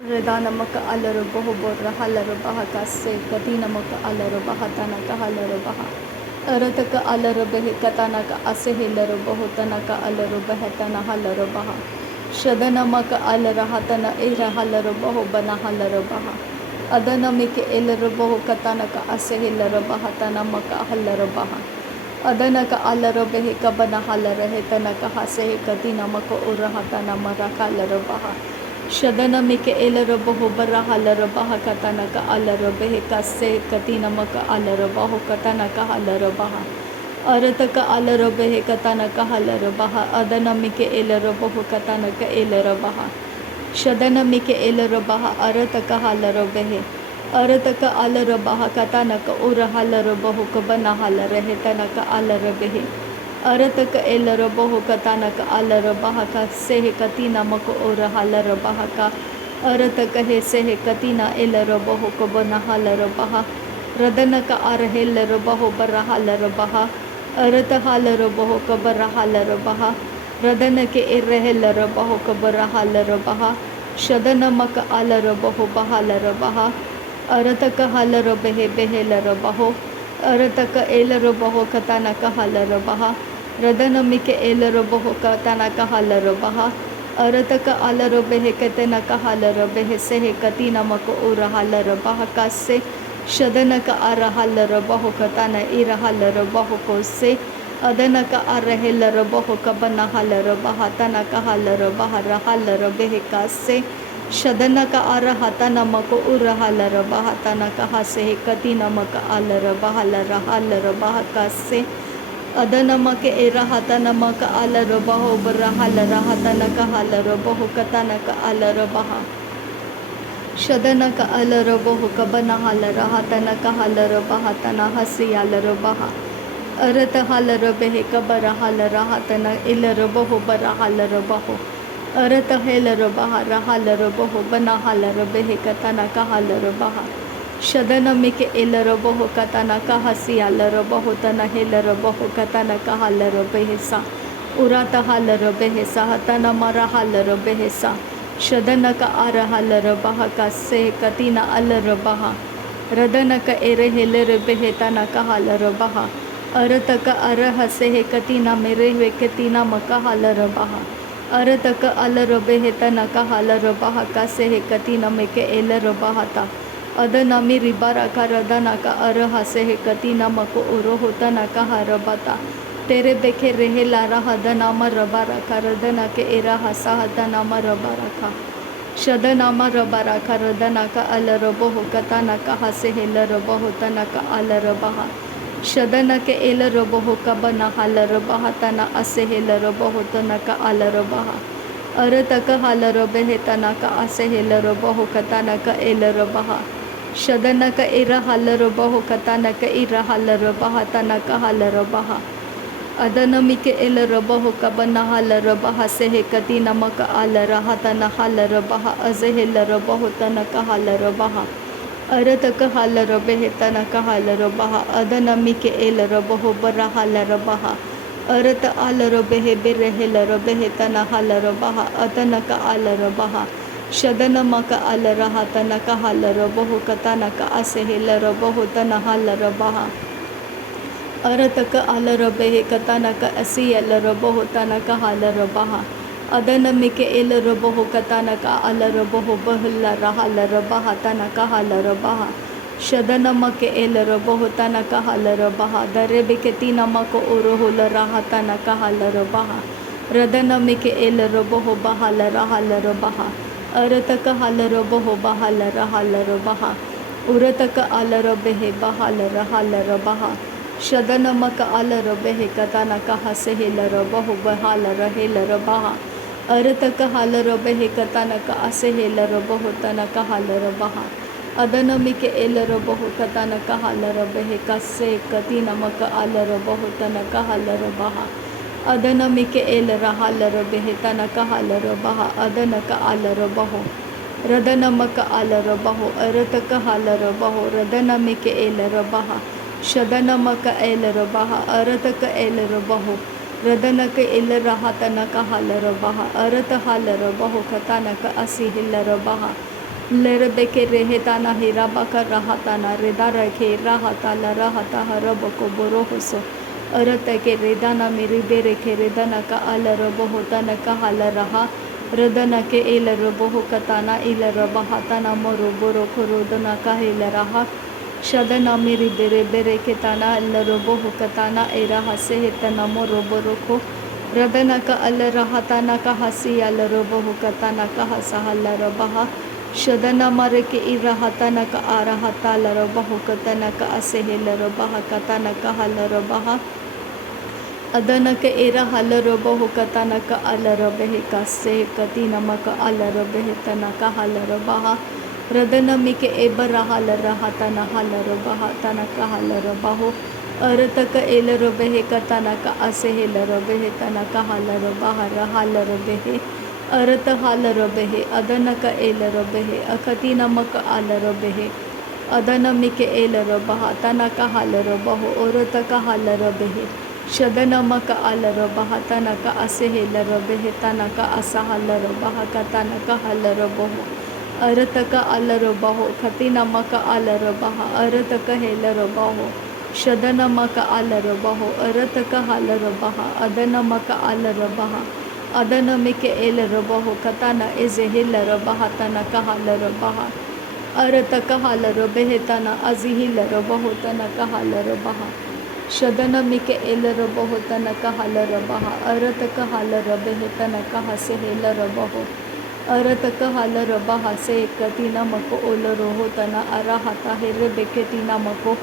Reda namak alaro boho borra halaro baha kasse kati namak alaro baha tanaka halaro baha arataka alaro behe katanaka ase helaro boho tanaka alaro behe tana halaro baha shadana maka alara hatana era halaro boho bana halaro baha adana mike elaro boho katanaka ase helaro baha tana maka halaro baha adanaka alaro behe kabana halaro hetanaka hase kati namako ura hatana maraka alaro baha शदन में के एलर बहो बरा huller बहा कतन का अलर बेह कसे कति नमक अलर बहो कतन का हलर बहा अरत का अलर बेह कतन का हलर बहा अदन में के एलर बहो कतन का एलर बहा शदन में के एलर बहा अरत का हलर बेह अरत का अलर बहा कतन का उर हलर बहो कबना हलर है तन का अलर बेह अरतक एलर बहो कतानक अलर बहका सेह कतीना मको और हलर बहका अरतक हे सेह कतीना एलर बहो कबना हलर बहा रदनक आर हेलर बहो बर हलर बहा अरत हलर बहो कबर हलर बहा रदन के एरहेलर बहो कबर हलर बहा शदन मक अलर बहो बहलर बहा अरतक हलर बेहे बेहेलर बहो अरतक एलर बहो कतानक हलर बहा रदन मिके एलर बहो कतानक हलर बहा अरतक अलर बेहे कतनक हलर बेहे सेह कती नमक उर हलर बहा कसे शदनक अर हलर बहो कतन इर हलर बहो को से अदनक अर हेलर बहो कबन हलर बहा तनक हलर बहर हलर बेहे कसे शदनक अर हतनमक उर हलर बहा तनक हसे कती नमक अलर बहलर हलर बहा कसे अदनमक एरा हतनमक अलर बहो बर हलर हतनक हलर बहो कतनक अलर बहा शदनक अलर बहो कबन हलर हतनक हलर बहा तना हसी अलर बहा अरत हलर बेहे कबर हलर हतन इलर बहो बर हलर बहो अरत हेलर बहर हलर बहो बना हलर बेहे कतनक हलर बहा शदन मिके एलर बहो कतनक हसी अलर बहो तन हेलर बहो कतनक हलर बेहसा उरात हलर बेहसा तन मर हलर बेहसा शदनक आर हलर बहा कसे कतीना अलर बहा रदनक एर हेलर बेहे तनक हलर बहा अरतक अर हसे कतीना मेरे वे कतीना मक हलर बहा अरतक अलर बेहे तनक हलर बहा कसे कतीना मेके एलर बहाता अदना मेरी बारा का रदना का अर हसे कतीना मको उरो होता न का हर बता तेरे बेखे रहे लारा हदना मर बारा का रदना के एरा हसा हदना मर बारा का शदना मर बारा का रदना का अलर बहो कतना का हसे हेलर बहो तना का अलर बहा शदन के एलर बहो कबना हलर बहा तना असे हेलर बहो तना का अलर बहा अरतक हलर बेहे तना का असे हेलर बहो कतना का एलर बहा शदनक इर हलर बहो कतनक इर हलर बहा तनक हलर बहा अदन मिके एलर बहो कबन हलर बहा सेह कती नमक अलर हतन हलर बहा अजहेलर बहो तनक हलर बहा अरतक हलर बेहे तनक हलर बहा अदन मिके एलर बहो बर हलर बहा अरत अलर बेहे बेरहेलर बेहे तन हलर बहा अतनक अलर बहा शदन मक अलर हतनक हलर बहो कतनक असे हेलर बहो तन हलर बहा अरतक अलर बेहे कतनक असी अलर बहो तनक हलर बहा अदन मिके एलर बहो कतनक अलर बहो बहलर हलर बहा तनक हलर बहा शदन मक एलर बहो तनक हलर बहा दरे बिके तीन मक उरहुलर हतनक हलर बहा रदन मिके एलर बहो बहलर हलर बहा अरतक हलर बहो बहलर हलर बहा उरतक अलर बेहे बहलर हलर बहा शदन मक अलर बेहे कतनक हसे हेलर बहो बहलर हेलर बहा अरतक हलर बेहे कतनक असे हेलर बहो तनक हलर बहा अदन मिके एलर बहो कतनक हलर बेहे कसे कती नमक अलर बहो तनक हलर बहा अदन मिके एलर हलर बेहे तनक हलर बहा अदनक अलर बहो रदन मक अलर बहो अरतक हलर बहो रदन मिके एलर बहा शदन मक एलर बहा अरतक एलर बहो रदनक एलर हतनक हलर बहा अरत हलर बहो कतनक असी हिलर बहा Lerebeke rehetana hirabaka rahatana redarake rahatala rahata haraboko borohoso. Aratake redana miribereke redanaka ala robohotana kahala raha. Radanake ila robohokatana ila rabahatana moroboro korodana kahila raha. Shadana miribere bereketana ila robohokatana eraha sehetana moroboroko. Radanaka ala rahatana kahasi ala robohokatana kahasahala rabaha. Shadana mareke irahatana ka arahatala rabahukatana ka asehela rabahakatana ka halarabaha. Adanaka irahala rabahukatana ka alarabehe se katina maka alarabehetana ka halarabaha. Radana mike ebarahala rahatana halarabaha tanaka halarabaho. Arataka elarabehe katana ka asehela rabehetana ka halarabaha rahalarabehe. Arata halarabehe, adanaka elarabehe, akatina maka alarabehe, adana mike elarabaha, tanaka halarabaho, orataka halarabehe, shadana maka alarabaha, tanaka asehelarabehe, tanaka asahalarabaha, katanaka halarabaho, arataka alarabaho, katina maka alarabaha, arataka helarabaho, shadana maka alarabaho, arataka halarabaha, adana maka alarabaha. Adana mike ele rabaho katana ezehila rabaha tana kahala rabaha. Arata kahala rabehetana azihila rabaho tana kahala rabaha. Shadana mike ele rabaho tana kahala rabaha. Arata kahala rabehetana kahasehila rabaho. Arata kahala rabaha se katina mako ola roho tana arahata herebeketina mako.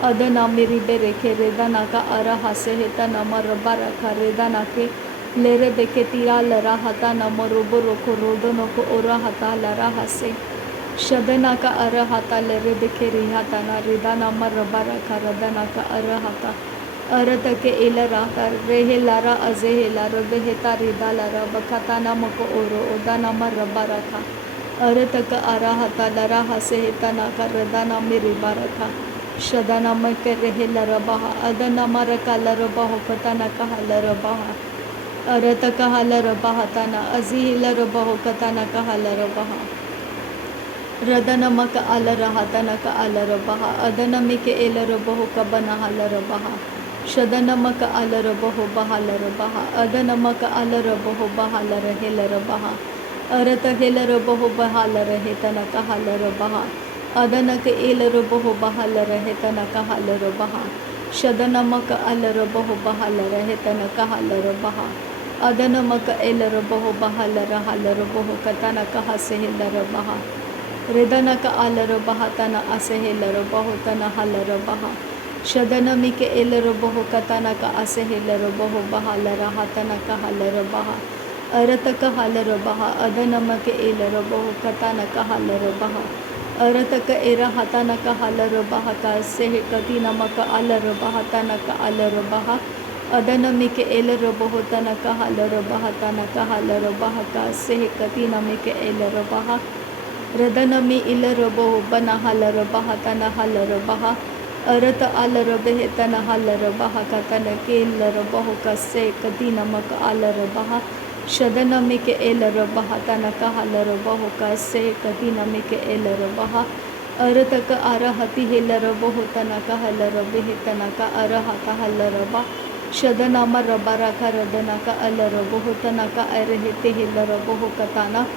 Adana miribere ke redana ka araha sehetana marabara ka redana ke. Lere beketira lara hata na moroboro korodono ko ora hata lara hase. Shadana ka arahata lere bekeri hata na ridana marabara karadana ka arahata. Arata ke ilara rehe lara azehe lara beheta rida lara bakata na moko oro odana marabara ka. Arata ka arahata lara hase hetana karadana miribaraka. Shadana make rehe lara baha adana maraka lara baho katana kaha lara baha. Arata kahala rabaha tana azihila rabaho katana kahala rabaha. Radana maka ala rahatana ka ala rabaha. Adana mike ela rabaho kabana hala rabaha. Shadana maka ala rabaho bahala rabaha. Adana maka ala rabaho bahala rahela rabaha. Arata hela rabaho bahala rahetana kahala rabaha. Adana ke ela rabaho bahala rahetana kahala rabaha. Shadana maka ala rabaho bahala rahetana kahala rabaha. Adana maka ela rabaho bahala rahala rabaho katana kaha sehela rabaha. Redana ka ala rabaha tana asehela rabaho tana hala rabaha. Shadana mike ela rabaho katana ka asehela rabaho bahala rahatana kahala rabaha. Arata kahala rabaha adana make ela rabaho katana kahala rabaha. Arata ka era hatana kahala rabaha ka sehe katina maka ala rabaha tana ka ala rabaha. Adana mike ele rabaho tana kahala rabaha tana kahala rabaha ka sehe katina mike ele rabaha. Radana mi ila rabaho bana hala rabaha tana hala rabaha. Arata ala rabehe tana hala rabaha ka tana ke ila rabaho ka se katina maka ala rabaha. Shadana mike ele rabaha tana kahala rabaho ka se katina mike ele rabaha. Arata ka arahati hela rabaho tana kahala rabehe tana ka arahata hala rabaha. Shadana marabara karadana ka ala raboho tanaka arehete hela raboho katana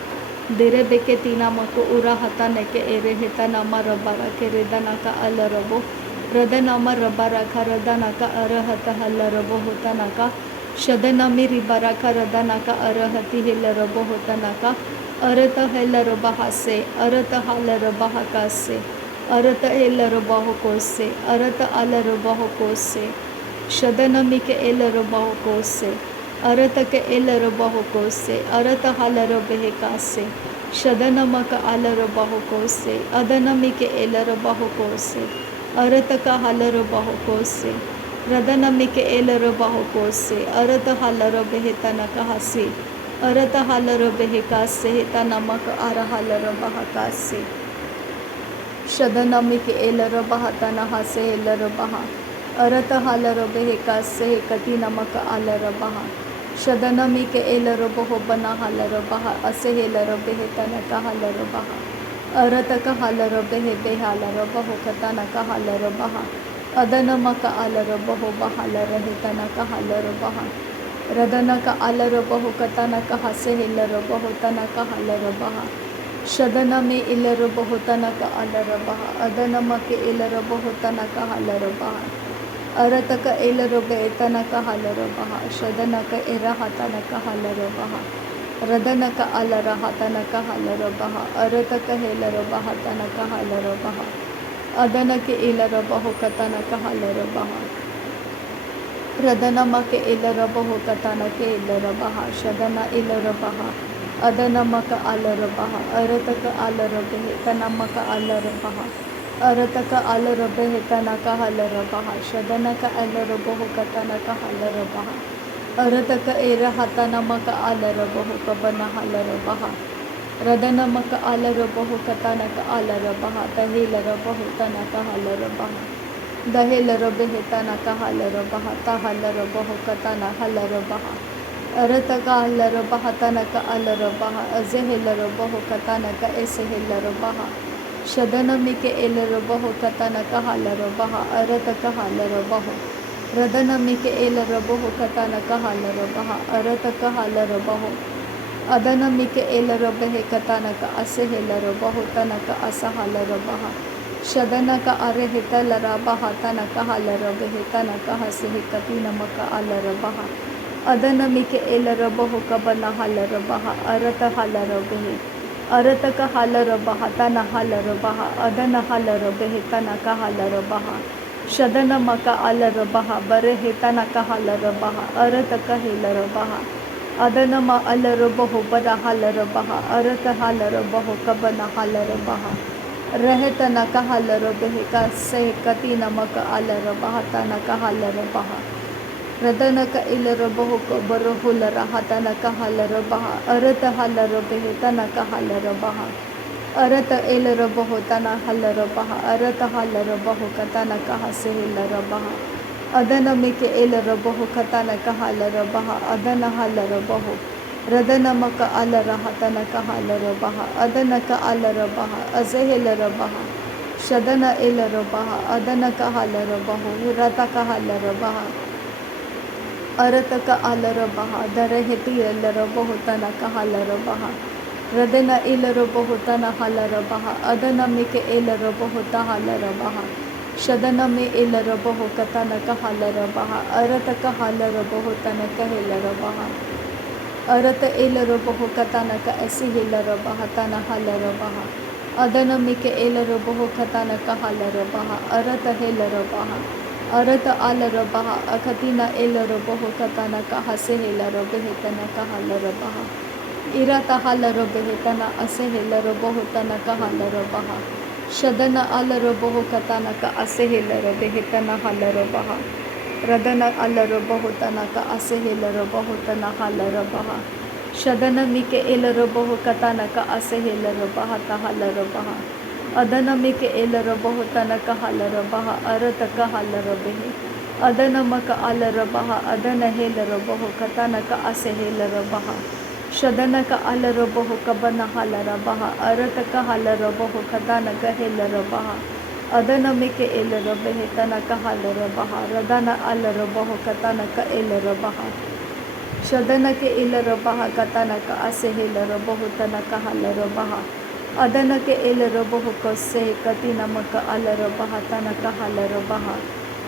dere beketina mako ura hatane ke erehetana marabara keredana ka ala rabo radana marabara karadana ka arahata hala raboho tanaka shadana miri bara karadana ka arahati hela raboho tanaka arata hela rabaha se arata hala rabaha ka se arata hela rabaho ko se arata ala rabaho ko se Shadana mike ela rabaho kose. Arata ke ela rabaho kose. Arata hala rabehe kase. Shadana maka ala rabaho kose. Adana mike ela rabaho kose. Arata ka hala rabaho kose. Radana mike ela rabaho kose. Arata hala rabehe tanaka hase. Arata hala rabehe kase. Tana maka ara hala rabaha kase. Shadana mike ela rabaha tana hase ela rabaha. Arata hala rabehe kase katina maka ala rabaha. Shadana mike ela rabaho bana hala rabaha asehela rabehe tanaka hala rabaha. Arataka halara behe behalara baho katana kahalara baha. Adanamaka alara baho bahalara hitanaka halara baha. Radanaka alara baho katana kahase hilara baho tanaka halara baha. Shadana me ilara baho tanaka alara baha. Adanamake ilara baho tanaka halara baha. Arataka ilara behe tanaka halara baha. Shadanaka iraha tanaka halara baha. Radanaka alara hatanaka halara baha. Arataka helara baha tanaka halara baha. Adanake ilara baho katanaka halara baha. Radanamake ilara baho katanake ilara baha. Shadana ilara baha. Adanamaka alara baha. Arataka alara behe tanamaka alara baha. Arataka alara behe tanaka halara baha. Shadanaka alara baho katanaka halara baha. Arataka era hatanamaka alara baho kabana halara baha. Radanamaka alara baho katanaka alara baha. Tahilara baho tanaka halara baha. Dahilara behe tanaka halara baha. Tahalara baho katana halara baha. Arataka alara baha tanaka alara baha. Azehilara baho katanaka esehilara baha. Shadanamike elara baho katanaka halara baha. Arataka halara baho. Radanamike elara baho katanaka halara baha. Arataka halara baho. Adanamike elara behe katanaka asehilara baho tanaka asahalara baha. Shadanaka arehita lara baha tanaka halara behe tanaka hasehi katina maka alara baha. Adanamike elara baho kabana halara baha. Arata halara behe. Arataka halara baha tana halara baha. Adana halara behe tanaka halara baha. Shadana maka alara baha. Barehe tanaka halara baha. Arataka helara baha. Adanama alara baho bara halara baha. Arata halara baho kabana halara baha. Rehetana kahalara behe ka se katina maka alara baha tanaka halara baha. Radanaka ilara baho kabara hulara hatana kahalara baha. Arata halara behe tanaka halara baha. Arata ilara baho tana halara baha. Arata halara baho katana kahase hilara baha. Adana mike ilara baho katana kahalara baha. Adana halara baho. Radana maka alara hatana kahalara baha. Adana ka alara baha. Azehilara baha. Shadana ilara baha. Adana kahalara baho. Rata kahalara baha. Arataka alara baha. Dareheti ilara baho tana kahalara baha. Radana ilara baho tana halara baha. Adana mike ilara baho tahalara baha. Shadana me ilara baho katana kahalara baha. Arataka halara baho tana kahilara baha. Arata ilara baho katana ka esihilara baha tana halara baha. Adana mike ilara baho katana kahalara baha. Arata hilara baha. Arata alara baha. Akatina ilara baho katana kahasehilara behitana kahalara baha. Irata halara behitana asehilara baho tana kahalara baha. Shadana alara baho katana ka asehilara behitana halara baha. Radana alara baho tanaka asehilara baho tana halara baha. Shadana mike ilara baho katana ka asehilara baha tahalara baha. Adana mike ilara baho tanaka halara baha. Arataka halara behe. Adana maka alara baha. Adana hilara baho katana ka asehilara baha. Shadana ka alara baho kabana halara baha. Arataka halara baho katana ka hilara baha. Adana mike ilara behe tanaka halara baha. Radana alara baho katana ka ilara baha. Shadana ke ilara baha katana ka asehilara baho tanaka halara baha. Adana ke ilara baho kase katina maka alara baha tanaka halara baha.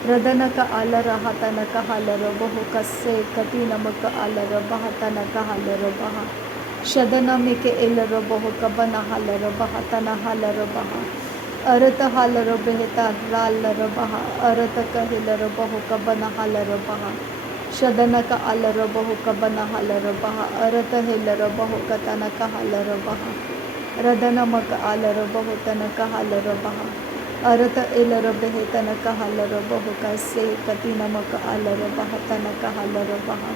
Radana ka alara hatana ka halara baho kase katina maka alara baha tanaka halara baha. Shadana mike ilara baho kabana halara baha tana halara baha. Arata halara beheta halara baha. Arata kahilara baho kabana halara baha. Shadana ka alara baho kabana halara baha. Arata hilara baho katana ka halara baha. Radana maka alara baho tanaka halara baha. Arata ilara behetana ka halara baho kase katina maka alara baha tanaka halara baha.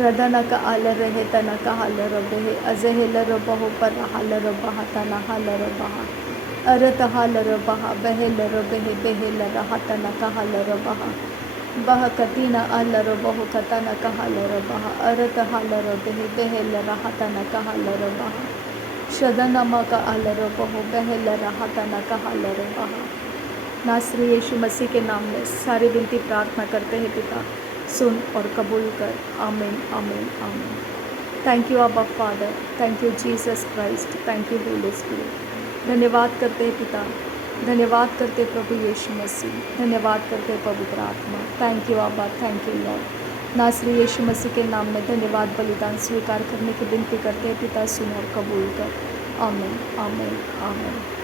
Radana ka alara hetana ka halara behe. Azehilara baho para halara baha tana halara baha. Arata halara baha. Behelara behe behelara hatana ka halara baha. Baha katina alara baho katana ka halara baha. Arata halara behe behelara hatana ka halara baha. शदनमा का अलरो बहो बहल रहा तना का हलरो बहा। नासरी यीशु मसीह के नाम में सारी विनती प्रार्थना करते हैं पिता, सुन और कबूल कर। आमीन आमीन आमीन। थैंक यू अब्बा father, thank you Jesus Christ, thank you Holi spirit. धन्यवाद करते हैं पिता, धन्यवाद करते प्रभु यीशु मसीह, धन्यवाद करते पवित्र आत्मा। थैंक यू अब्बा, थैंक यू लॉर्ड। नासरी यीशु मसीह के नाम में धन्यवाद बलिदान स्वीकार करने की विनती करते हैं पिता, सुन और कबूल कर। आमीन आमीन आमीन।